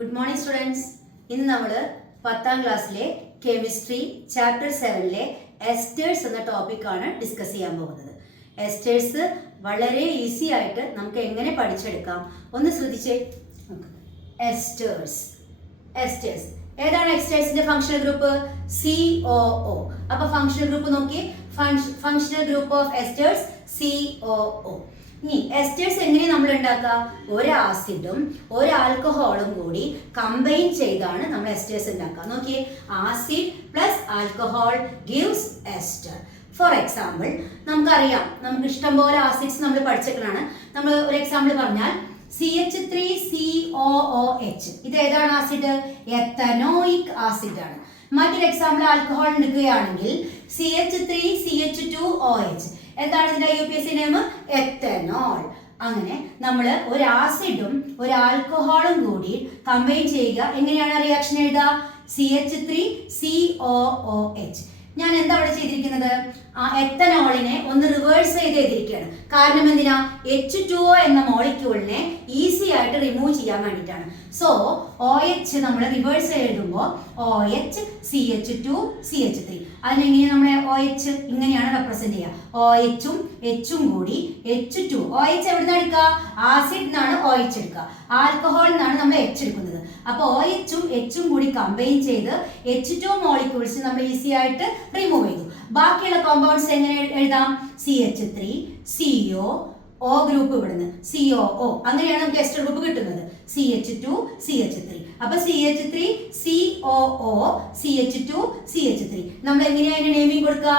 Good morning students. ഇന്ന് നമ്മൾ 10ാം ക്ലാസ്സിലെ കെമിസ്ട്രി ചാപ്റ്റർ 7ലെ എസ്റ്റേഴ്സ് എന്ന ടോപ്പിക്കാണ് ഡിസ്കസ് ചെയ്യാൻ പോകുന്നത്. എസ്റ്റേഴ്സ് വളരെ ഈസി ആയിട്ട് നമുക്ക് എങ്ങനെ പഠിച്ചെടുക്കാം ഒന്ന് ശ്രദ്ധിച്ചേ. എസ്റ്റേഴ്സ് എസ്റ്റേഴ്സ് ഏതാണ് എസ്റ്റേഴ്സിന്റെ ഫങ്ഷണൽ ഗ്രൂപ്പ്? COO. അപ്പൊ ഫങ്ഷണൽ ഗ്രൂപ്പ് നോക്കി, ഫങ്ഷണൽ ഗ്രൂപ്പ് ഓഫ് എസ്റ്റേഴ്സ് COO. ഇനി എസ്റ്റേഴ്സ് എങ്ങനെ നമ്മൾ ഉണ്ടാക്കുക? ഒരു ആസിഡും ഒരു ആൽക്കഹോളും കൂടി കമ്പൈൻ ചെയ്താണ് നമ്മൾ എസ്റ്റേഴ്സ് ഉണ്ടാക്കുക. നോക്കിയേ, acid plus alcohol gives ester. For example നമുക്കറിയാം, നമുക്ക് ഇഷ്ടംപോലെ ആസിഡ്സ് നമ്മൾ പഠിച്ചിട്ടാണ്. നമ്മൾ ഒരു എക്സാമ്പിൾ പറഞ്ഞാൽ CH3COOH, ഇത് ഏതാണ് ആസിഡ്? എത്തനോയിക് ആസിഡ് ആണ്. മറ്റൊരു എക്സാമ്പിൾ ആൽക്കഹോൾ എടുക്കുകയാണെങ്കിൽ CH3CH2OH, എന്താണ് ഇതിന്റെ IUPAC നെയിം? എത്തനോൾ. അങ്ങനെ നമ്മൾ ഒരു ആസിഡും ഒരു ആൽക്കഹോളും കൂടി കമ്പൈൻ ചെയ്യുക. എങ്ങനെയാണ് റിയാക്ഷൻ എഴുതുക? CH3COOH. ഞാൻ എന്താ അവിടെ ചെയ്തിരിക്കുന്നത്? എത്തനോളിനെ ഒന്ന് റിവേഴ്സ് ചെയ്തിരിക്കുകയാണ്. കാരണം എന്തിനാ? H2O എന്ന മോളിക്യൂളിനെ ഈസി ആയിട്ട് റിമൂവ് ചെയ്യാൻ വേണ്ടിയിട്ടാണ്. സോ OH നമ്മൾ റിവേഴ്സ് എഴുതുമ്പോൾ OH CH2CH3. അതിനെങ്ങനെ നമ്മൾ OH ഇങ്ങനെയാണ് റെപ്രസെന്റ് ചെയ്യുക. OHും Hഉം കൂടി H2. OH എവിടുന്നാണ് എടുക്കുക? ആസിഡ് നിന്നാണ് OH എടുക്കുക. ആൽക്കഹോൾ നിന്നാണ് നമ്മൾ H എടുക്കുന്നത്. അപ്പോൾ OHും Hഉം കൂടി കമ്പൈൻ ചെയ്ത് H2 മോളിക്യൂൾസ് നമ്മൾ ഈസി ആയിട്ട് റിമൂവ് ചെയ്തു. ബാക്കിയുള്ള കോമ്പൗണ്ട്സ് എങ്ങനെ എഴുതാം? CH3CO, O ഗ്രൂപ്പ് ഇവിടുന്ന് COO. അങ്ങനെയാണ് നമുക്ക് എസ്റ്റർ ഗ്രൂപ്പ് കിട്ടുന്നത്. CH2CH3. അപ്പൊ CH3COO, CH2CH3. നമ്മൾ എങ്ങനെയാണ് നെയിമിംഗ് കൊടുക്കുക?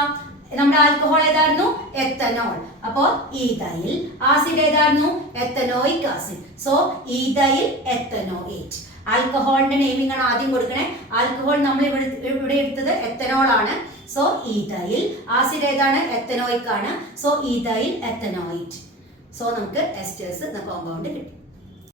നമ്മുടെ ആൽക്കഹോൾ ഏതായിരുന്നു? എത്തനോൾ. അപ്പോ ഈഥൈൽ. ആസിഡ് ഏതായിരുന്നു? Ethanoic acid. So ethyl ethanoate. ആൽക്കഹോളിന്റെ നെയിമിംഗ് ആണ് ആദ്യം കൊടുക്കണേ. ആൽക്കഹോൾ നമ്മൾ ഇവിടെ എടുത്തത് എത്തനോൾ ആണ്. So ethyl. ആസിഡ് ഏതാണ്? എത്തനോയിക് ആണ്. So ethyl ethanoate. സോ നമുക്ക് എസ്റ്റേഴ്സ് എന്ന കോമ്പൗണ്ട് കിട്ടി.